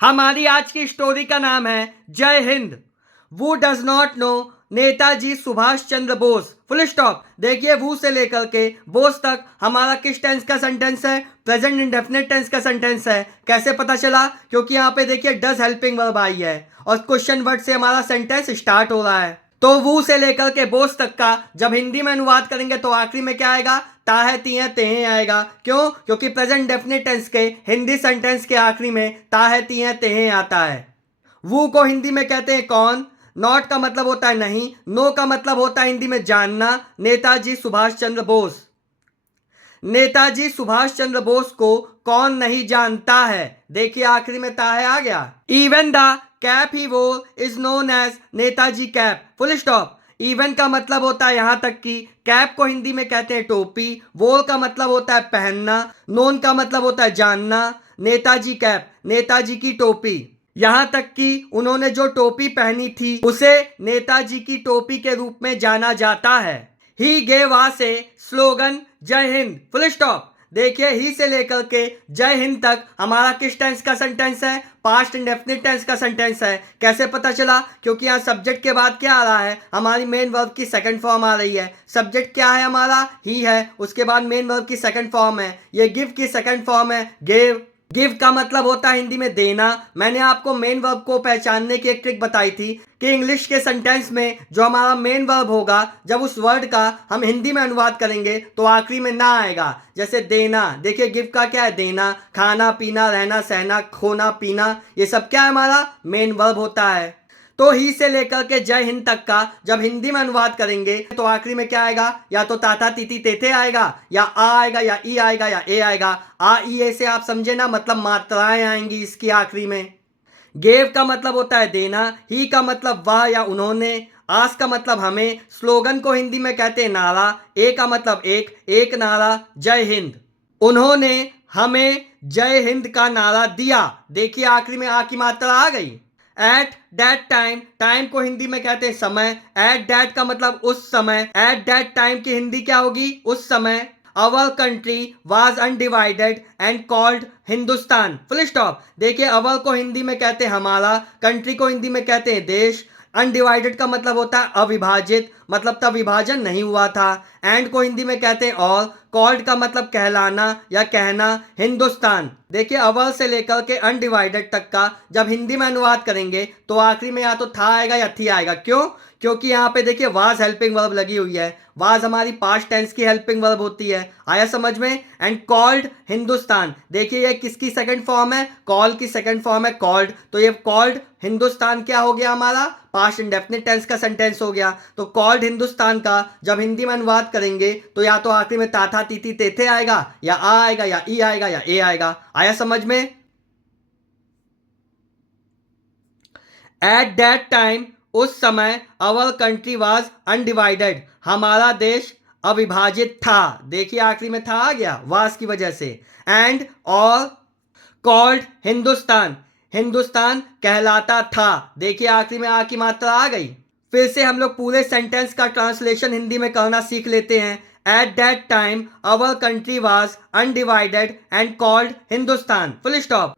हमारी आज की स्टोरी का नाम है जय हिंद। वो does not know Netaji Subhash Chandra Bose. Full stop. देखिए वो से लेकर के बोस तक हमारा किस टेंस का सेंटेंस है? प्रेजेंट इंडेफिनिट टेंस का सेंटेंस है। कैसे पता चला? क्योंकि यहाँ पे देखिए डज हेल्पिंग वर्ब आई है और क्वेश्चन वर्ड से हमारा सेंटेंस स्टार्ट हो रहा है। तो वो से लेकर के बोस तक का जब हिंदी में अनुवाद करेंगे तो आखिरी में क्या आएगा? ताहे तिहे तेहे आएगा। क्यों? क्योंकि प्रेजेंट डेफिनेट टेंस के हिंदी सेंटेंस के आखिरी में ताहे तिहे तेहे आता है। वो को हिंदी में कहते हैं कौन। नॉट का मतलब होता है नहीं। नो का मतलब होता है हिंदी में जानना। नेताजी सुभाष चंद्र बोस। नेताजी सुभाष चंद्र बोस को कौन नहीं जानता है? देखिए आखिरी में ताहे आ गया। इवन द कैप ही वो is known as Netaji cap. Full stop. Even का मतलब होता है यहां तक कि, कैप को हिंदी में कहते हैं टोपी, वोल का मतलब होता है पहनना, नोन का मतलब होता है जानना, नेताजी कैप नेताजी की टोपी। यहां तक कि उन्होंने जो टोपी पहनी थी उसे नेताजी की टोपी के रूप में जाना जाता है। He gave us A slogan जय हिंद। Full stop. देखिए ही से लेकर के जय हिंद तक हमारा किस टेंस का सेंटेंस है? पास्ट इंडेफिनिट टेंस का सेंटेंस है। कैसे पता चला? क्योंकि यहाँ सब्जेक्ट के बाद क्या आ रहा है? हमारी मेन वर्ब की सेकंड फॉर्म आ रही है। सब्जेक्ट क्या है हमारा? ही है। उसके बाद मेन वर्ब की सेकंड फॉर्म है। ये गिव की सेकंड फॉर्म है गिव। गिव का मतलब होता है हिंदी में देना। मैंने आपको मेन वर्ब को पहचानने की एक ट्रिक बताई थी कि इंग्लिश के सेंटेंस में जो हमारा मेन वर्ब होगा, जब उस वर्ड का हम हिंदी में अनुवाद करेंगे तो आखिरी में ना आएगा। जैसे देना, देखिए गिव का क्या है? देना। खाना पीना रहना सहना खोना पीना, ये सब क्या है? हमारा मेन वर्ब होता है। तो ही से लेकर के जय हिंद तक का जब हिंदी में अनुवाद करेंगे तो आखिरी में क्या आएगा? या तो ताता तीती तेथे आएगा, या आ आएगा, या ई आएगा, या ए आएगा। आ ई ए से आप समझे ना, मतलब मात्राएं आएंगी इसकी आखिरी में। गेव का मतलब होता है देना। ही का मतलब वह या उन्होंने। आस का मतलब हमें। स्लोगन को हिंदी में कहते हैं नारा। ए का मतलब एक नारा जय हिंद। उन्होंने हमें जय हिंद का नारा दिया। देखिए आखिरी में आ की मात्रा आ गई। एट दैट टाइम, टाइम को हिंदी में कहते हैं समय। एट दैट का मतलब उस समय। एट दैट टाइम की हिंदी क्या होगी? उस समय। Our country was undivided and called Hindustan. Full stop. देखिए अवर को हिंदी में कहते हैं हमारा, कंट्री को हिंदी में कहते हैं देश, अनडिवाइडेड का मतलब होता है अविभाजित, मतलब तब विभाजन नहीं हुआ था, एंड को हिंदी में कहते हैं और, कॉल्ड का मतलब कहलाना या कहना, हिंदुस्तान। देखिए अवर से लेकर के अनडिवाइडेड तक का जब हिंदी में अनुवाद करेंगे तो आखिरी में या तो था आएगा या थी आएगा। क्यों? क्योंकि यहाँ पे देखिए वाज हेल्पिंग वर्ब लगी हुई है। वाज हमारी पास्ट टेंस की हेल्पिंग वर्ब होती है। आया समझ में? एंड कॉल्ड हिंदुस्तान, देखिए ये किसकी सेकंड फॉर्म है? कॉल की सेकंड फॉर्म है कॉल्ड। तो ये कॉल्ड हिंदुस्तान क्या हो गया हमारा? पास्ट इंडेफिनिट टेंस का सेंटेंस हो गया। तो कॉल्ड हिंदुस्तान का जब हिंदी में अनुवाद करेंगे तो या तो आखिरी में ताथा तीती तेथे आएगा, या आ आएगा, या ई आएगा, या ए आएगा। आया समझ में? एट दैट टाइम, उस समय, अवर कंट्री वाज अनडिवाइडेड, हमारा देश अविभाजित था। देखिए आखिरी में था आ गया वास की वजह से। एंड और कॉल्ड हिंदुस्तान, हिंदुस्तान कहलाता था। देखिए आखिरी में आ की मात्रा आ गई। फिर से हम लोग पूरे सेंटेंस का ट्रांसलेशन हिंदी में करना सीख लेते हैं। At that time our country was undivided and called Hindustan. Full stop.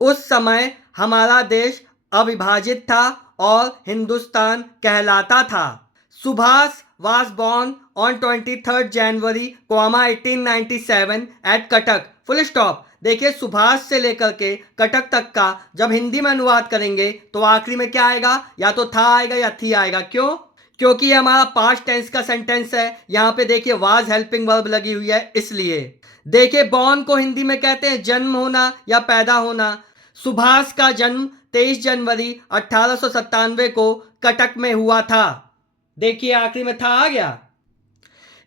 उस समय हमारा देश अविभाजित था और हिंदुस्तान कहलाता था। Subhash was born on 23rd January, 1897 at Cuttack. Full stop. देखिए सुभाष से लेकर के कटक तक का जब हिंदी में अनुवाद करेंगे तो आखिरी में क्या आएगा? या तो था आएगा या थी आएगा। क्यों? क्योंकि ये हमारा पास्ट टेंस का सेंटेंस है। यहाँ पे देखिए वाज हेल्पिंग वर्ब लगी हुई है इसलिए। देखिए बॉर्न को हिंदी में कहते हैं जन्म होना या पैदा होना। सुभाष का जन्म 23 जनवरी 1897 को कटक में हुआ था। देखिए आखिरी में था आ गया।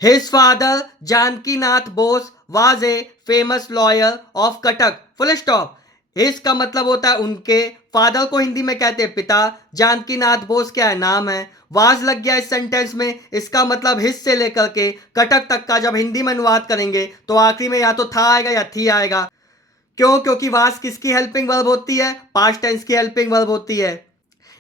His father Janaki Nath Bose was a famous lawyer of Cuttack. Full stop. His का मतलब होता है उनके, फादर को हिंदी में कहते हैं पिता, जानकी नाथ बोस क्या है? नाम है। वाज लग गया इस सेंटेंस में, इसका मतलब हिज से लेकर के कटक तक का जब हिंदी में अनुवाद करेंगे तो आखिरी में या तो था आएगा या थी आएगा। क्यों? क्योंकि वाज किसकी हेल्पिंग वर्ब होती है? पास्ट टेंस की हेल्पिंग वर्ब होती है।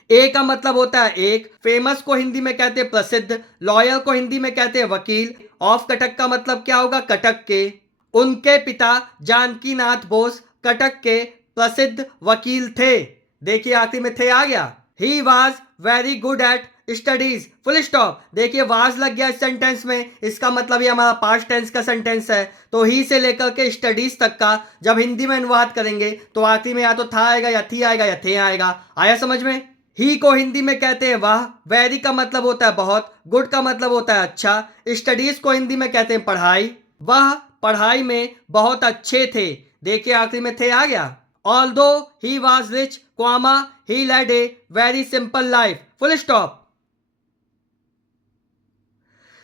ए का मतलब होता है एक, फेमस को हिंदी में कहते हैं प्रसिद्ध, लॉयर को हिंदी में कहते हैं वकील, ऑफ कटक का मतलब क्या होगा? कटक के। उनके पिता जानकी नाथ बोस कटक के प्रसिद्ध वकील थे। देखिए आखिरी में थे आ गया। He was very good at studies, full stop. देखिए वाज लग गया इस सेंटेंस में, इसका मतलब ये हमारा पास्ट टेंस का सेंटेंस है। तो ही से लेकर के स्टडीज तक का जब हिंदी में अनुवाद करेंगे तो आखिरी में या तो था आएगा या थी आएगा या थे आएगा। आया समझ में? ही को हिंदी में कहते हैं वाह, वेरी का मतलब होता है बहुत, गुड का मतलब होता है अच्छा, स्टडीज को हिंदी में कहते हैं पढ़ाई। वह पढ़ाई में बहुत अच्छे थे। देखिए आखिरी में थे आ गया। Although he was rich, comma he led a very simple life, full stop.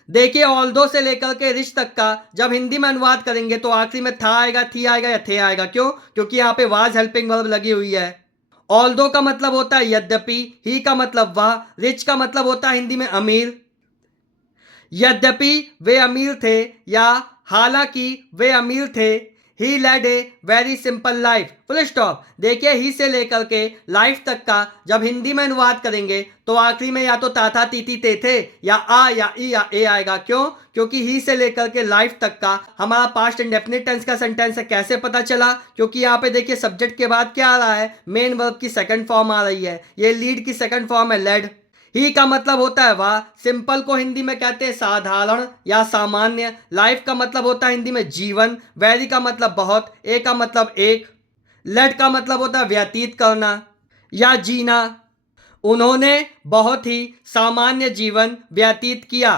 देखिए ऑल्दो से लेकर के रिच तक का जब हिंदी में अनुवाद करेंगे तो आखिरी में था आएगा, थी आएगा या थे आएगा। क्यों? क्योंकि यहाँ पे वाज हेल्पिंग वर्ब लगी हुई है। ऑल्दो का मतलब होता है यद्यपि, ही का मतलब वह, रिच का मतलब होता है हिंदी में अमीर। यद्यपि वे अमीर थे या हालांकि वे अमीर थे। He led a very simple life, full stop. देखिए ही से लेकर के लाइफ तक का जब हिंदी में अनुवाद करेंगे तो आखिरी में या तो था तीती थे या आ या ई या ए आएगा। क्यों? क्योंकि ही से लेकर के लाइफ तक का हमारा पास्ट इंडेफिनिट टेंस का सेंटेंस है। कैसे पता चला? क्योंकि यहाँ पे देखिए सब्जेक्ट के बाद क्या आ रहा है, मेन वर्ब की सेकंड फॉर्म आ रही है। ये लीड की सेकंड फॉर्म है लेड। ही का मतलब होता है वाह, सिंपल को हिंदी में कहते हैं साधारण या सामान्य। लाइफ का मतलब होता है हिंदी में जीवन। वेरी का मतलब बहुत, ए का मतलब एक। लेट का मतलब होता है व्यतीत करना या जीना। उन्होंने बहुत ही सामान्य जीवन व्यतीत किया।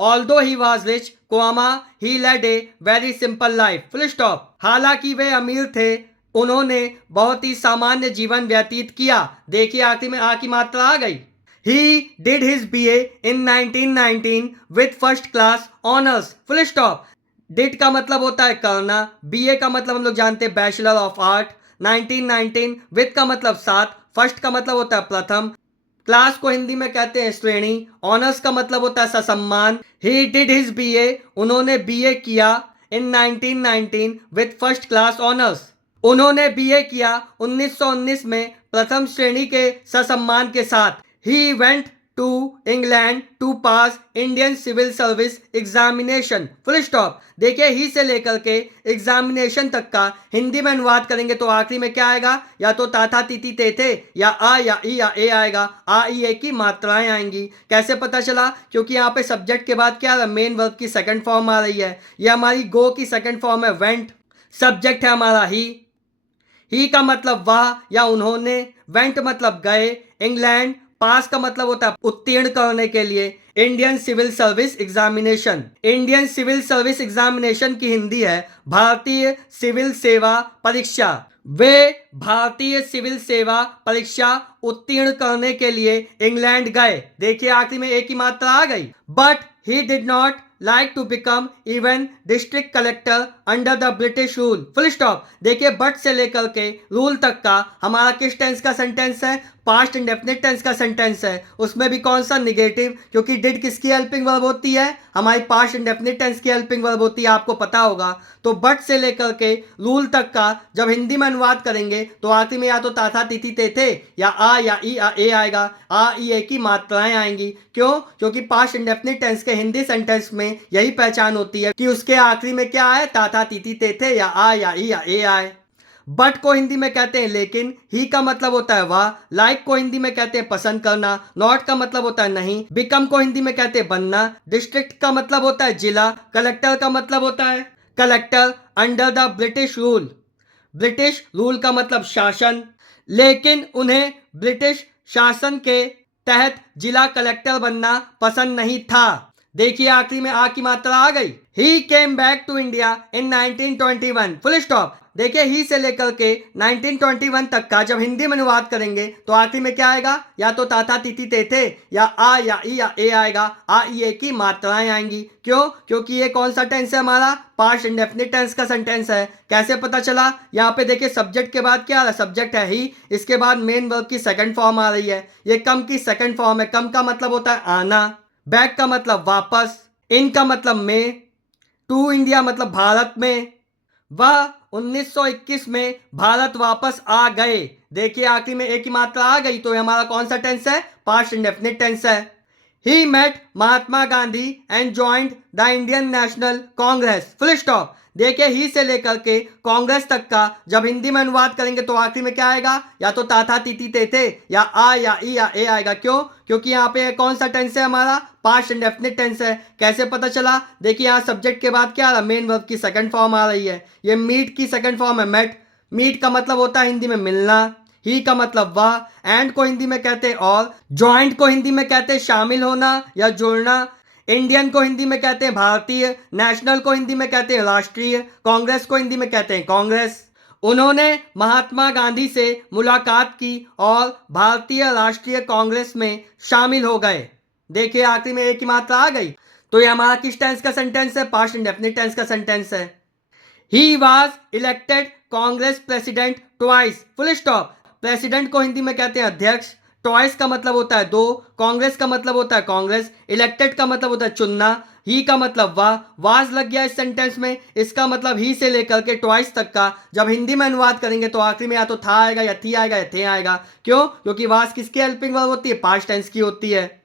Although he was rich, comma he led a very simple life, full stop. हालांकि वे अमीर थे, उन्होंने बहुत ही सामान्य जीवन व्यतीत किया। देखिए आखिरी में आ की मात्रा आ गई। He did his BA in 1919 with first class honors, full stop। Did का मतलब होता है करना, BA का मतलब हम लोग जानते हैं बैचलर ऑफ आर्ट। 1919 with का मतलब साथ, फर्स्ट का मतलब होता है प्रथम, क्लास को हिंदी में कहते हैं श्रेणी, ऑनर्स का मतलब होता है ससम्मान। He did his BA, उन्होंने BA किया in 1919 with first class honors। उन्होंने BA किया 1919 में प्रथम श्रेणी के ससम्मान के साथ। He went to England to pass Indian Civil Service Examination, full stop। देखिए ही से लेकर के एग्जामिनेशन तक का हिंदी में अनुवाद करेंगे तो आखिरी में क्या आएगा, या तो था तीती थे या आ या ई या ए आएगा। आ ई ए की मात्राएं आएंगी। कैसे पता चला? क्योंकि यहाँ पे सब्जेक्ट के बाद क्या मेन वर्ब की सेकंड फॉर्म आ रही है। ये हमारी गो की सेकंड फॉर्म है वेंट। सब्जेक्ट है हमारा ही का मतलब वह या उन्होंने, वेंट मतलब गए। इंग्लैंड, पास का मतलब होता है उत्तीर्ण करने के लिए। Indian civil service examination, Indian civil service examination की हिंदी है भारतीय सिविल सेवा परीक्षा। वे भारतीय सिविल सेवा परीक्षा उत्तीर्ण करने के लिए इंग्लैंड गए। देखिए आखिरी में एक ही मात्रा आ गई। But he did not like to become even district collector under the British rule, full stop। देखिए बट से लेकर के रूल तक का हमारा किस टेंस का सेंटेंस है? पास्ट इंडेफिनिट टेंस का सेंटेंस है। उसमें भी कौन सा? निगेटिव, क्योंकि डिड किसकी हेल्पिंग वर्ब होती है? हमारी पास्ट इंडेफिनिट टेंस की हेल्पिंग वर्ब होती है, आपको पता होगा। तो बट से लेकर के रूल तक का जब हिंदी में अनुवाद करेंगे तो आखिरी में या तो था तीती थे या आ या ई या ए आएगा। आ ई ए की मात्राएं आएंगी। क्यों? क्योंकि पास्ट इंडेफिनिट टेंस के हिंदी सेंटेंस में यही पहचान होती है कि उसके आखिरी में क्या आए, था तीती थे या आ या ई या ए आए। बट को हिंदी में कहते हैं लेकिन। ही का मतलब होता है वाह। लाइक को हिंदी में कहते हैं पसंद करना। नॉट का मतलब होता है नहीं। बिकम को हिंदी में कहते हैं बनना। डिस्ट्रिक्ट का मतलब होता है जिला। कलेक्टर का मतलब होता है collector under the British rule. British rule का मतलब शासन, लेकिन उन्हें ब्रिटिश शासन के तहत जिला कलेक्टर बनना पसंद नहीं था। देखिए आखिरी में आ की मात्रा आ गई। He came back to India in 1921, full stop. देखिए ही से लेकर के 1921 तक का जब हिंदी में अनुवाद करेंगे तो आखिरी में क्या आएगा, या तो था तीती थे या आ या ई या ए आएगा। आ ई ए की मात्राएं आएंगी। क्यों? क्योंकि ये कौन सा टेंस है हमारा? पास्ट इंडेफिनिट टेंस का सेंटेंस है। कैसे पता चला? यहाँ पे देखिए सब्जेक्ट के बाद क्या आ रहा है? सब्जेक्ट है ही, इसके बाद मेन वर्ब की सेकंड फॉर्म आ रही है। ये कम की सेकंड फॉर्म है। कम का मतलब होता है आना, बैक का मतलब वापस, इन का मतलब में, टू इंडिया मतलब भारत में। वह 1921 में भारत वापस आ गए। देखिए आखिरी में एक ही मात्रा आ गई तो ये हमारा कौन सा टेंस है? पास्ट इंडेफिनिट टेंस है। He met Mahatma Gandhi and joined the Indian National Congress, full stop. देखिए ही से लेकर के कांग्रेस तक का जब हिंदी में अनुवाद करेंगे तो आखिरी में क्या आएगा, या तो ताथा तीती तेथे या आ या ई या ए आएगा। क्यों? क्योंकि यहाँ पे कौन सा टेंस है हमारा, पास्ट इंडेफिनिट टेंस है। कैसे पता चला? देखिए यहाँ सब्जेक्ट के बाद क्या आ रहा, मेन वर्ब की सेकंड फॉर्म आ रही है। ये मीट की सेकंड फॉर्म है मेट। मीट का मतलब होता है हिंदी में मिलना, ही का मतलब वह, एंड को हिंदी में कहते हैं और, ज्वाइंट को हिंदी में कहते हैं शामिल होना या जुड़ना, इंडियन को हिंदी में कहते हैं भारतीय, नेशनल को हिंदी में कहते हैं राष्ट्रीय, कांग्रेस को हिंदी में कहते हैं कांग्रेस। उन्होंने महात्मा गांधी से मुलाकात की और भारतीय राष्ट्रीय कांग्रेस में शामिल हो गए। देखिए आखिरी में एक ही मात्रा आ गई। तो ये हमारा किस टेंस का सेंटेंस है, पास्ट इंडेफिनिट टेंस का सेंटेंस है। He was elected Congress president twice, full stop. President को हिंदी में कहते हैं अध्यक्ष, ट्वाइस का मतलब होता है दो, कांग्रेस का मतलब होता है कांग्रेस, इलेक्टेड का मतलब होता है चुनना, ही का मतलब वाह, वाज लग गया इस सेंटेंस में। इसका मतलब ही से लेकर के ट्वाइस तक का जब हिंदी में अनुवाद करेंगे तो आखिरी में या तो था आएगा या थी आएगा या थे आएगा। क्यों? क्योंकि वाज किसकी हेल्पिंग वर्ब होती है, पास्ट टेंस की होती है।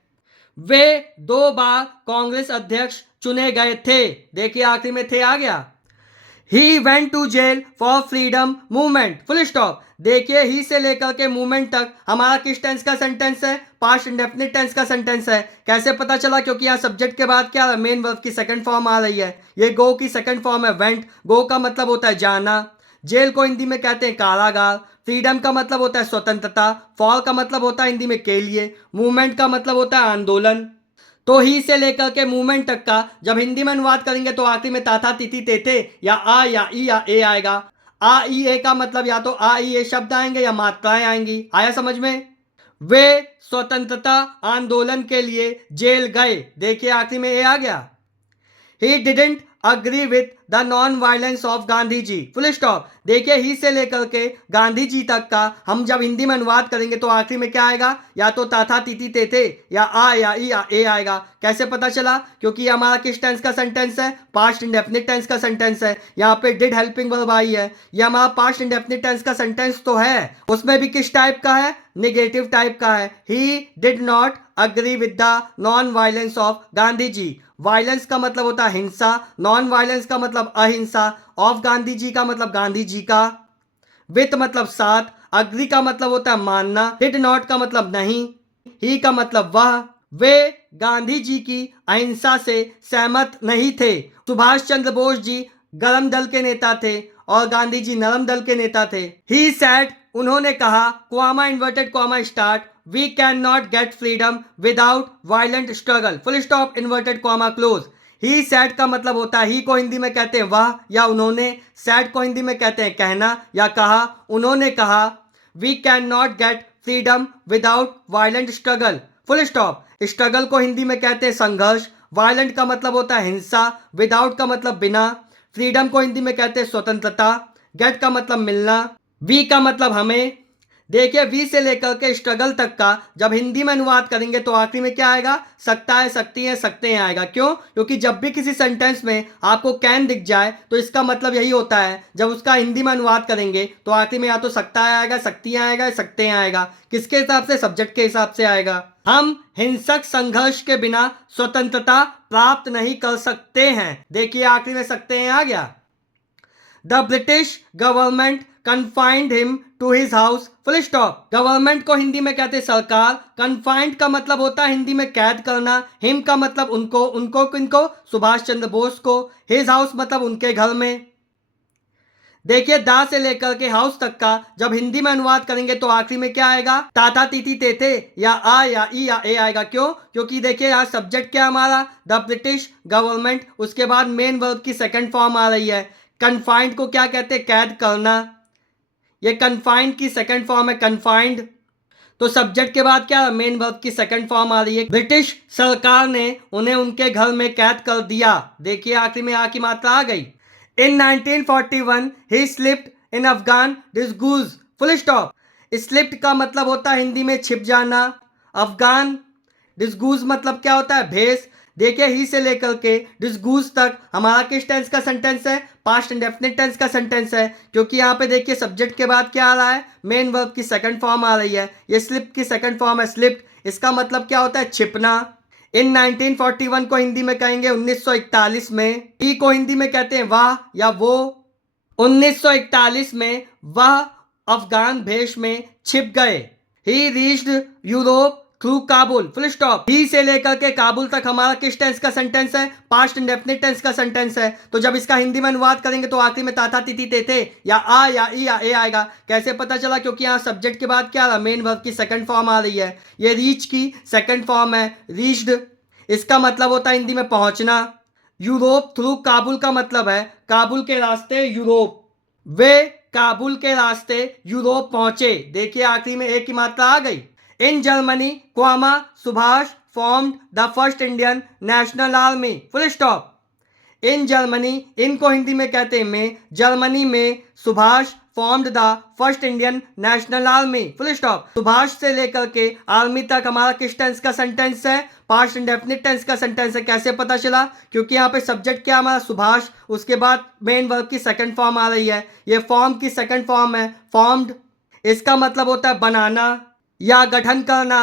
वे 2 बार कांग्रेस अध्यक्ष चुने गए थे। देखिए आखिरी में थे आ गया। He went to jail for freedom movement, full stop. देखिए ही से लेकर के मूवमेंट तक हमारा किस टेंस का सेंटेंस है, पास्ट इंडेफिनिट टेंस का सेंटेंस है। कैसे पता चला? क्योंकि यहाँ सब्जेक्ट के बाद क्या मेन वर्ब की सेकंड फॉर्म आ रही है। ये गो की सेकंड फॉर्म है वेंट। गो का मतलब होता है जाना, जेल को हिंदी में कहते हैं कारागार, फ्रीडम का मतलब होता है स्वतंत्रता, फॉर का मतलब होता है हिंदी में के लिए, मूवमेंट का मतलब होता है आंदोलन। तो ही से लेकर के मूवमेंट तक का जब हिंदी में अनुवाद करेंगे तो आखिरी में ताथा तिथि तेथे या आ या ई या ए आएगा। आ ई ए का मतलब या तो आ ई ए शब्द आएंगे या मात्राएं आएंगी। आया समझ में? वे स्वतंत्रता आंदोलन के लिए जेल गए। देखिए आखिरी में ए आ गया। He didn't agree with the non violence of Gandhi ji, full stop. देखिए ही से लेकर के गांधी जी तक का हम जब हिंदी में अनुवाद करेंगे तो आखिरी में क्या आएगा, या तो ताथा तीती तेथे या आ या ई या ए आएगा। कैसे पता चला? क्योंकि ये हमारा किस टेंस का सेंटेंस है, पास्ट इंडेफिनिट टेंस का सेंटेंस है। यहाँ पे डिड हेल्पिंग वर्ब आई है। ये हमारा पास्ट इंडेफिनिट टेंस का सेंटेंस तो है, उसमें भी किस टाइप का है, नेगेटिव टाइप का है। He did not agree with the non violence of Gandhi ji. Violence का मतलब होता है हिंसा, नॉन वायलेंस का मतलब अहिंसा, ऑफ गांधी जी का मतलब गांधी जी का, विथ मतलब साथ, अग्री का मतलब होता है मानना, डिड नॉट का मतलब नहीं, ही का मतलब वह। वे गांधी जी की अहिंसा से सहमत नहीं थे। सुभाष चंद्र बोस जी गरम दल के नेता थे और गांधी जी नरम दल के नेता थे। ही सैड, उन्होंने कहा, comma inverted comma start, we can not get freedom without violent struggle, full stop inverted comma close. He said का मतलब होता है, ही को हिंदी में कहते हैं वह या उन्होंने, सैड को हिंदी में कहते हैं कहना या कहा। उन्होंने कहा, we can not get freedom without violent struggle, full stop. Struggle को हिंदी में कहते हैं संघर्ष, वायलेंट का मतलब होता है हिंसा, विदाउट का मतलब बिना, फ्रीडम को हिंदी में कहते हैं स्वतंत्रता, गेट का मतलब मिलना, वी का मतलब हमें। देखिए वी से लेकर के स्ट्रगल तक का जब हिंदी में अनुवाद करेंगे तो आखिरी में क्या आएगा, सकता है, सकती है, सकते हैं आएगा। क्यों? क्योंकि जब भी किसी सेंटेंस में आपको कैन दिख जाए तो इसका मतलब यही होता है, जब उसका हिंदी में अनुवाद करेंगे तो आखिरी में या तो सकता है आएगा, सकती आएगा, सकते हैं आएगा। किसके हिसाब से? सब्जेक्ट के हिसाब से आएगा। हम हिंसक संघर्ष के बिना स्वतंत्रता प्राप्त नहीं कर सकते हैं। देखिए आखिरी में सकते हैं आ गया। The British government confined him to his house, full stop. Government को हिंदी में कहते हैं सरकार, कन्फाइंड का मतलब होता है हिंदी में कैद करना, हिम का मतलब उनको, उनको किनको, सुभाष चंद्र बोस को, हिज हाउस मतलब उनके घर में। देखिए दा से लेकर के हाउस तक का जब हिंदी में अनुवाद करेंगे तो आखिरी में क्या आएगा, ताता तीती तेथे या आ या ई या ए आएगा। क्यों? क्योंकि देखिए यहाँ सब्जेक्ट क्या हमारा, द ब्रिटिश गवर्नमेंट, उसके बाद मेन वर्ब की सेकंड फॉर्म आ रही है। कन्फाइंड को क्या कहते हैं, कैद करना, ये कन्फाइंड की सेकंड फॉर्म है कन्फाइंड। तो सब्जेक्ट के बाद क्या, मेन वर्ब की सेकंड फॉर्म आ रही है। ब्रिटिश सरकार ने उन्हें उनके घर में कैद कर दिया। देखिए आखिरी में आ की मात्रा आ गई। In 1941 he slipped in Afghan disguise, full stop. Slipped का मतलब होता है हिंदी में छिप जाना, अफगान डिस्गूज मतलब क्या होता है, भेष। देखिए ही से लेकर के डिस्गूज तक हमारा किस टेंस का सेंटेंस है, पास्ट इंडेफिनिट टेंस का सेंटेंस है। क्योंकि यहाँ पे देखिए सब्जेक्ट के बाद क्या आ रहा है, मेन वर्ब की सेकंड फॉर्म आ रही है। ये स्लिप की सेकंड फॉर्म है स्लिप्ड। इसका मतलब क्या होता है, छिपना। इन 1941 को हिंदी में कहेंगे 1941 में। ही को हिंदी में कहते हैं वह या वो। 1941 में वह अफगान भेष में छिप गए। He reached Europe through Kabul, full stop. ही से लेकर के काबुल तक हमारा किस टेंस का सेंटेंस है? पास्ट इंडेफिनिट टेंस का सेंटेंस है। तो जब इसका हिंदी में अनुवाद करेंगे तो आखिरी में ताथा तिथि तेथे या आ या ई या ए आएगा। कैसे पता चला? क्योंकि यहाँ सब्जेक्ट के बाद क्या आ रहा? मेन वर्ब की सेकंड फॉर्म आ रही है। ये रीच की सेकंड फॉर्म है, रीच्ड। इसका मतलब होता है हिंदी में पहुंचना। यूरोप थ्रू काबुल का मतलब है काबुल के रास्ते यूरोप। वे काबुल के रास्ते यूरोप पहुंचे। देखिए आखिरी में एक की मात्रा आ गई। In Germany comma Subhash formed the first Indian national army, full stop. In Germany, इनको हिंदी में कहते हैं में, जर्मनी में Subhash formed the first Indian national army, full stop. Subhash से लेकर के आर्मी तक हमारा किस टेंस का सेंटेंस है? पास्ट इंडेफिनिट टेंस का सेंटेंस है। कैसे पता चला? क्योंकि यहाँ पे सब्जेक्ट क्या हमारा? सुभाष, उसके बाद मेन वर्ब की सेकंड फॉर्म आ रही है। ये फॉर्म की सेकंड फॉर्म है, फॉर्म्ड। इसका मतलब होता है बनाना या गठन करना।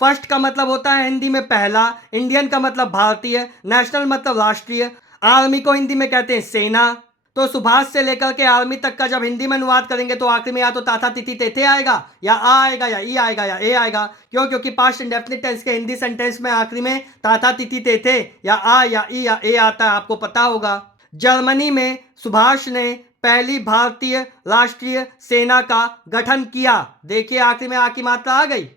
फर्स्ट का मतलब होता है हिंदी में पहला, इंडियन का मतलब भारतीय, नेशनल मतलब राष्ट्रीय। आर्मी को हिंदी में कहते हैं सेना। तो सुभाष से लेकर के आर्मी तक का जब हिंदी में अनुवाद करेंगे तो आखिरी में या तो ताथा तिथि तेथे आएगा या आ आएगा या ई आएगा या ए आएगा। क्यों? क्योंकि पास्ट इंडेफिनिट टेंस के हिंदी सेंटेंस में आखिरी में ताथा तिथि तेथे या आ या ई या ए आता है, आपको पता होगा। जर्मनी में सुभाष ने पहली भारतीय राष्ट्रीय सेना का गठन किया। देखिए आखिरी में आ की मात्रा आ गई।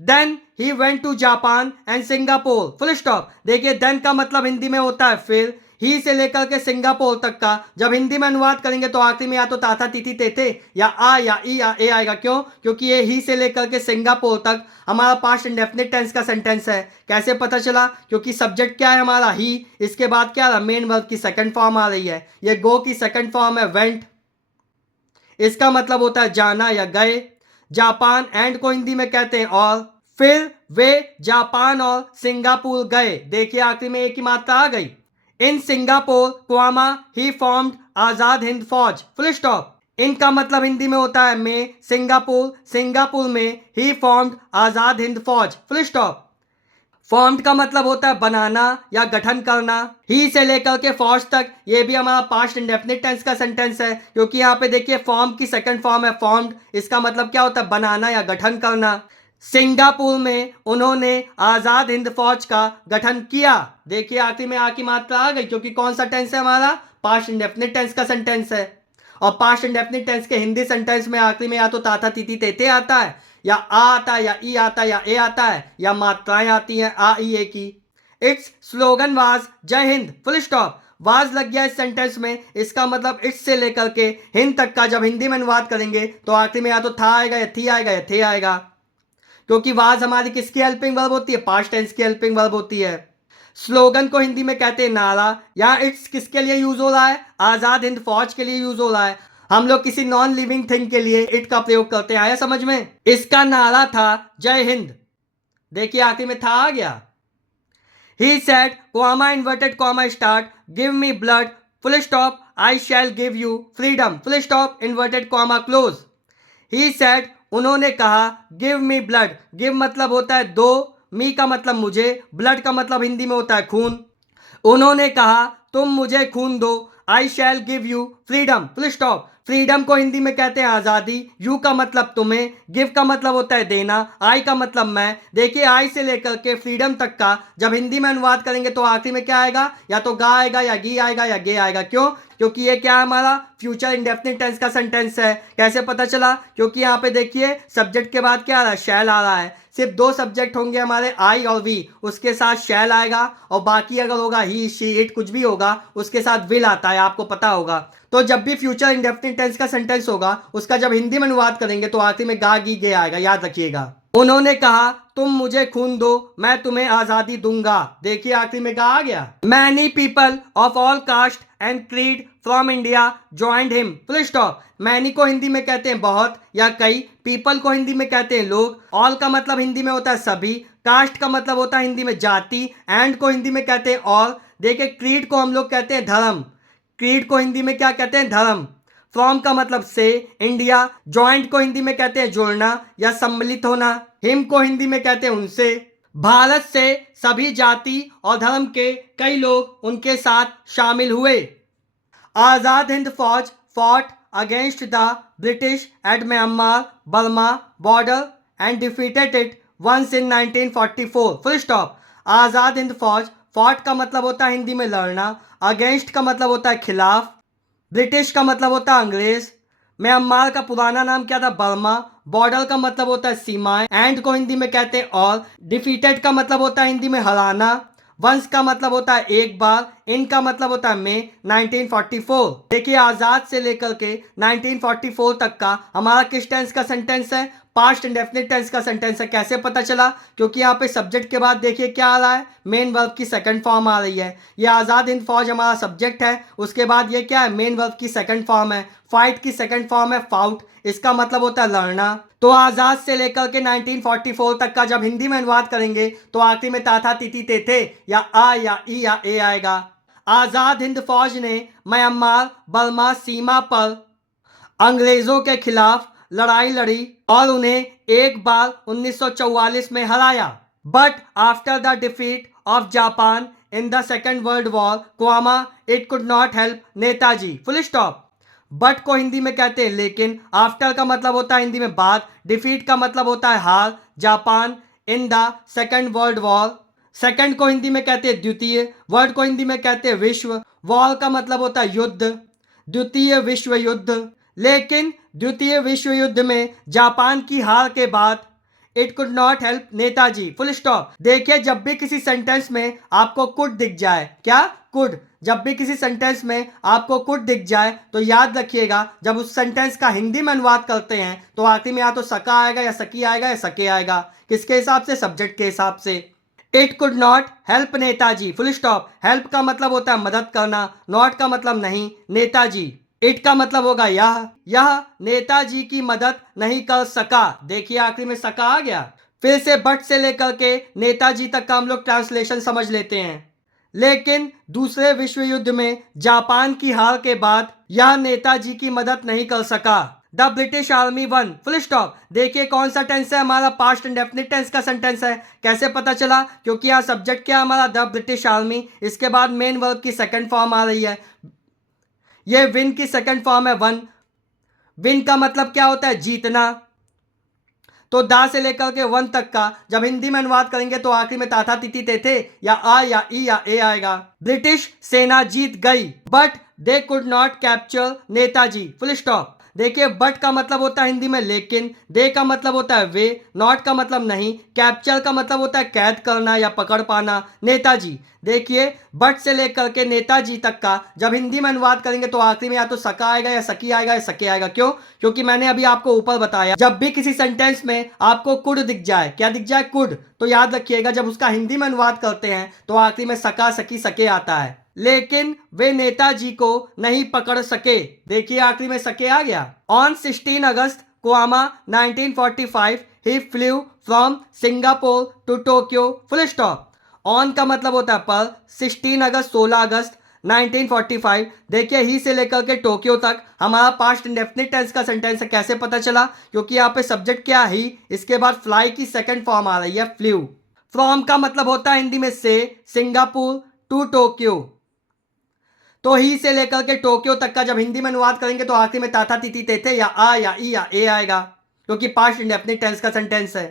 Then he went to Japan and Singapore, full stop. देखिए देन का मतलब हिंदी में होता है फिर। ही से लेकर के सिंगापुर तक का जब हिंदी में अनुवाद करेंगे तो आखिरी में या तो ताथा तिथि तेथे या आ या ई या ए आएगा। क्यों? क्योंकि ये ही से लेकर के सिंगापुर तक हमारा पास्ट इंडेफिनिट टेंस का सेंटेंस है। कैसे पता चला? क्योंकि सब्जेक्ट क्या है हमारा? ही। इसके बाद क्या रहा? मेन वर्ब की सेकंड फॉर्म आ रही है। ये गो की सेकंड फॉर्म है, वेंट। इसका मतलब होता है जाना या गए। जापान एंड को हिंदी में कहते हैं और। फिर वे जापान और सिंगापुर गए। देखिए आखिरी में एक ही मात्रा आ गई। In Singapore comma he formed Azad Hind Fauj, full stop. इनका मतलब हिंदी में होता है में, सिंगापुर, सिंगापुर में ही formed Azad Hind Fauj, full stop. Formed का मतलब होता है बनाना या गठन करना। ही से लेकर के फौज तक ये भी हमारा पास्ट इंडेफिनिट टेंस का सेंटेंस है। क्योंकि यहाँ पे देखिए फॉर्म की सेकंड फॉर्म है, फॉर्म्ड। इसका मतलब क्या होता है? बनाना या गठन करना। सिंगापुर में उन्होंने आजाद हिंद फौज का गठन किया। देखिए आखिरी में आ की मात्रा आ गई। क्योंकि कौन सा टेंस है हमारा? पास्ट इंडेफिनिट टेंस का सेंटेंस है। और पास्ट इंडेफिनिट टेंस के हिंदी सेंटेंस में आखिरी में या तो ताथा तिथि तेथे आता है या आ आता है या ई आता है या ए आता है या मात्राएं आती हैं आ ई ए की। इट्स स्लोगन वाज जय हिंद, फुल स्टॉप। वाज लग गया इस सेंटेंस में। इसका मतलब इट्स से लेकर के हिंद तक का जब हिंदी में अनुवाद करेंगे तो आखिरी में या तो था आएगा या थी आएगा या थे आएगा। क्योंकि वाज हमारी किसकी हेल्पिंग वर्ब होती है? पास्ट टेंस की हेल्पिंग वर्ब होती है। स्लोगन को हिंदी में कहते हैं नारा। यहाँ इट्स किसके लिए यूज हो रहा है? आजाद हिंद फौज के लिए यूज हो रहा है। हम लोग किसी नॉन लिविंग थिंग के लिए इट का प्रयोग करते हैं। आया समझ में? इसका नारा था जय हिंद। देखिए आखिर में था आ गया। He said comma inverted comma start give me blood full stop I shall give you freedom, full stop inverted comma close. He said उन्होंने कहा गिव मी ब्लड। गिव मतलब होता है दो, मी का मतलब मुझे, ब्लड का मतलब हिंदी में होता है खून। उन्होंने कहा तुम मुझे खून दो, I shall give you freedom, full stop. Freedom को हिंदी में कहते हैं आज़ादी। यू का मतलब तुम्हें, गिव का मतलब होता है देना, आई का मतलब मैं। देखिए आई से लेकर के फ्रीडम तक का जब हिंदी में अनुवाद करेंगे तो आखिरी में क्या आएगा? या तो गा आएगा या गी आएगा या गे आएगा। क्यों? क्योंकि ये क्या है हमारा? फ्यूचर इंडेफिनिट टेंस का सेंटेंस है। कैसे पता चला? क्योंकि यहाँ पे देखिए सब्जेक्ट के बाद क्या आ रहा है? शैल आ रहा है। सिर्फ दो सब्जेक्ट होंगे हमारे आई और वी, उसके साथ शैल आएगा और बाकी अगर होगा ही शी इट कुछ भी होगा उसके साथ विल आता है, आपको पता होगा। तो जब भी फ्यूचर इंडेफिनिट टेंस का सेंटेंस होगा उसका जब हिंदी में अनुवाद करेंगे तो आखिरी में गा गी गे आएगा, याद रखिएगा। उन्होंने कहा तुम मुझे खून दो मैं तुम्हें आजादी दूंगा। देखिए आखिरी में गा आ गया। Many people of all cast and creed from India joined him, full stop. Many को हिंदी में कहते हैं बहुत या कई, पीपल को हिंदी में कहते हैं लोग, ऑल का मतलब हिंदी में होता है सभी, कास्ट का मतलब होता है हिंदी में जाति, एंड को हिंदी में कहते हैं और। देखिए क्रीड को हम लोग कहते हैं धर्म। क्रीड को हिंदी में क्या कहते हैं? धर्म। फ्रॉम का मतलब से, इंडिया। ज्वाइंट को हिंदी में कहते हैं जुड़ना या सम्मिलित होना। हिम को हिंदी में कहते हैं उनसे। भारत से सभी जाति और धर्म के कई लोग उनके साथ शामिल हुए। Azad Hind Fauj fought against the British at Myanmar Burma border and defeated it once in 1944। Full stop. Azad Hind Fauj, fought का मतलब होता है हिंदी में लड़ना, अगेंस्ट का मतलब होता है खिलाफ, ब्रिटिश का मतलब होता है अंग्रेज, म्यांमार का पुराना नाम क्या था बर्मा, बॉर्डर का मतलब होता है सीमाएं, एंड को हिंदी में कहते हैं और, डिफीटेड का मतलब होता है हिंदी में हराना, वंस का मतलब होता है एक बार, इन का मतलब होता है मई 1944। देखिए आजाद से लेकर के 1944 तक का हमारा किस टेंस का सेंटेंस है, पास्ट इंडेफिनिट टेंस का सेंटेंस है। कैसे पता चला? क्योंकि यहाँ पे सब्जेक्ट के बाद देखिए क्या आ रहा है, मेन वर्ब की सेकंड फॉर्म आ रही है। ये आज़ाद हिंद फौज हमारा सब्जेक्ट है, उसके बाद ये क्या है, मेन वर्ब की सेकंड फॉर्म है। फाइट की सेकंड फॉर्म है फाउट, इसका मतलब होता है लड़ना। तो आज़ाद से लेकर के 1944 तक का जब हिंदी में अनुवाद करेंगे तो आखिरी में ता था ती थे थे या आ या ई या ए आएगा। आज़ाद हिंद फौज ने म्यांमार बर्मा सीमा पर अंग्रेजों के खिलाफ लड़ाई लड़ी और उन्हें एक बार 1944 में हराया। But after the defeat of Japan in the second world war comma it could not help Netaji. Full stop. But को हिंदी में कहते हैं लेकिन, आफ्टर का मतलब होता है हिंदी में बाद, डिफीट का मतलब होता है हार, Japan in the second world war, second को हिंदी में कहते हैं द्वितीय, वर्ल्ड को हिंदी में कहते हैं विश्व, वॉर का मतलब होता है युद्ध, द्वितीय विश्व युद्ध। लेकिन द्वितीय विश्व युद्ध में जापान की हार के बाद it could not help Netaji. Full stop. देखिए जब भी किसी सेंटेंस में आपको कुड दिख जाए, क्या कुड, जब भी किसी सेंटेंस में आपको कुड दिख जाए तो याद रखिएगा जब उस सेंटेंस का हिंदी में अनुवाद करते हैं तो आखिरी में या तो सका आएगा या सकी आएगा या सके आएगा। किसके हिसाब से? सब्जेक्ट के हिसाब से। It could not help Netaji. Full stop. Help का मतलब होता है मदद करना, नॉट का मतलब नहीं, नेताजी। इट का मतलब होगा यह नेताजी की मदद नहीं कर सका। देखिए आखिरी में सका आ गया। फिर से बट से लेकर के नेताजी तक का हम लोग ट्रांसलेशन समझ लेते हैं। लेकिन दूसरे विश्व युद्ध में जापान की हार के बाद यह नेताजी की मदद नहीं कर सका। The British army one. Full stop. देखिए कौन सा टेंस है हमारा, पास्ट इंडेफिनिट टेंस का सेंटेंस है। कैसे पता चला? क्योंकि यहाँ सब्जेक्ट क्या हमारा, द ब्रिटिश आर्मी, इसके बाद मेन वर्ब की सेकंड फॉर्म आ रही है। ये विन की सेकंड फॉर्म है वन। विन का मतलब क्या होता है? जीतना। तो दा से लेकर के वन तक का जब हिंदी में अनुवाद करेंगे तो आखिरी में ताथा तिथि थे या आ या ई या ए आएगा। ब्रिटिश सेना जीत गई but they could not capture Netaji. Full stop. देखिए बट का मतलब होता है हिंदी में लेकिन, दे का मतलब होता है वे, नॉट का मतलब नहीं, कैप्चर का मतलब होता है कैद करना या पकड़ पाना, नेताजी। देखिए बट से लेकर के नेताजी तक का जब हिंदी में अनुवाद करेंगे तो आखिरी में या तो सका आएगा या सकी आएगा या सके आएगा। क्यों? क्योंकि मैंने अभी आपको ऊपर बताया जब भी किसी सेंटेंस में आपको कुड दिख जाए, क्या दिख जाए? कुड, तो याद रखिएगा जब उसका हिंदी में अनुवाद करते हैं तो आखिरी में सका सकी सके आता है। लेकिन वे नेताजी को नहीं पकड़ सके। देखिए आखिरी में सके आ गया। On 16 August comma 1945 he flew from Singapore to Tokyo. Full stop. On का मतलब होता है पर, 16 अगस्त 16 अगस्त 1945। देखिए ही से लेकर के टोक्यो तक हमारा पास्ट इंडेफिनिट टेंस का सेंटेंस है। कैसे पता चला? क्योंकि यहाँ पे सब्जेक्ट क्या ही, इसके बाद फ्लाई की सेकंड फॉर्म आ रही है फ्लू। फ्रॉम का मतलब होता है हिंदी में से, सिंगापुर टू टोक्यो। तो ही से लेकर के टोक्यो तक का जब हिंदी में अनुवाद करेंगे तो आखिरी में ताथा तिथि थे या आ या ई या ए आएगा, क्योंकि पास्ट इंडेफिनिट टेंस का सेंटेंस है।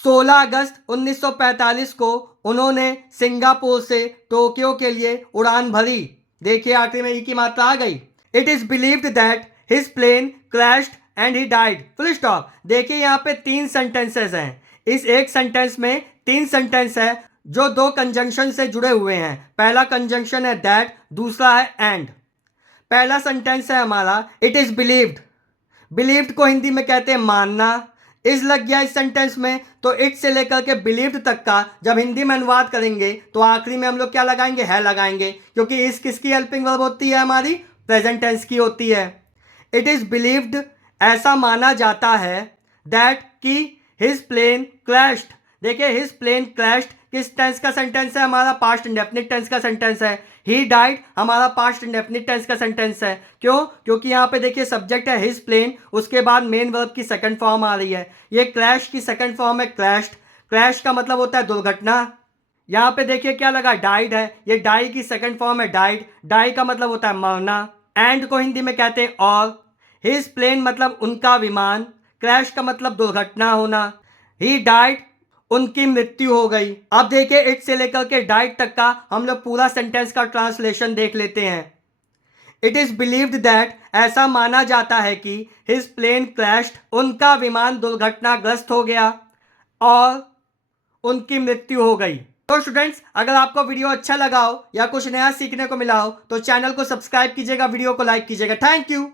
16 अगस्त 1945 को उन्होंने सिंगापुर से टोक्यो के लिए उड़ान भरी। देखिए आखिरी में ई की मात्रा आ गई। It is believed that his plane crashed and he died. Full stop. देखिए यहाँ पे 3 सेंटेंसेस हैं। इस एक सेंटेंस में 3 सेंटेंस है जो 2 कंजंक्शन से जुड़े हुए हैं। पहला कंजंक्शन है दैट, दूसरा है एंड। पहला सेंटेंस है हमारा इट इज बिलीव्ड। बिलीव्ड को हिंदी में कहते हैं मानना। इज लग गया इस सेंटेंस में तो इट से लेकर के बिलीव्ड तक का जब हिंदी में अनुवाद करेंगे तो आखिरी में हम लोग क्या लगाएंगे? है लगाएंगे, क्योंकि इस किसकी हेल्पिंग वर्ब होती है? हमारी प्रेजेंट टेंस की होती है। इट इज बिलीव्ड, ऐसा माना जाता है, दैट कि हिज प्लेन क्रैश्ड। देखिए हिज प्लेन क्रैश्ड किस टेंस का सेंटेंस है? हमारा पास्ट इंडेफिनिट टेंस का सेंटेंस है। ही डाइड हमारा पास्ट इंडेफिनिट टेंस का सेंटेंस है। क्यों? क्योंकि यहाँ पे देखिए सब्जेक्ट है हिज प्लेन, उसके बाद मेन वर्ब की सेकंड फॉर्म आ रही है। ये क्रैश की सेकंड फॉर्म है क्रैश्ड। क्रैश का मतलब होता है दुर्घटना। यहाँ पे देखिए क्या लगा, डाइड है, ये डाई की सेकंड फॉर्म है डाइड। डाई का मतलब होता है मरना। एंड को हिंदी में कहते हैं और। हिज प्लेन मतलब उनका विमान। क्रैश का मतलब दुर्घटना होना। ही डाइड, उनकी मृत्यु हो गई। अब देखिए इट से लेकर के डाइड तक का हम लोग पूरा सेंटेंस का ट्रांसलेशन देख लेते हैं। इट इज बिलीव्ड दैट, ऐसा माना जाता है कि हिज प्लेन क्रैश्ड, उनका विमान दुर्घटनाग्रस्त हो गया और उनकी मृत्यु हो गई। तो स्टूडेंट्स, अगर आपको वीडियो अच्छा लगा हो या कुछ नया सीखने को मिला हो तो चैनल को सब्सक्राइब कीजिएगा, वीडियो को लाइक कीजिएगा। Thank you.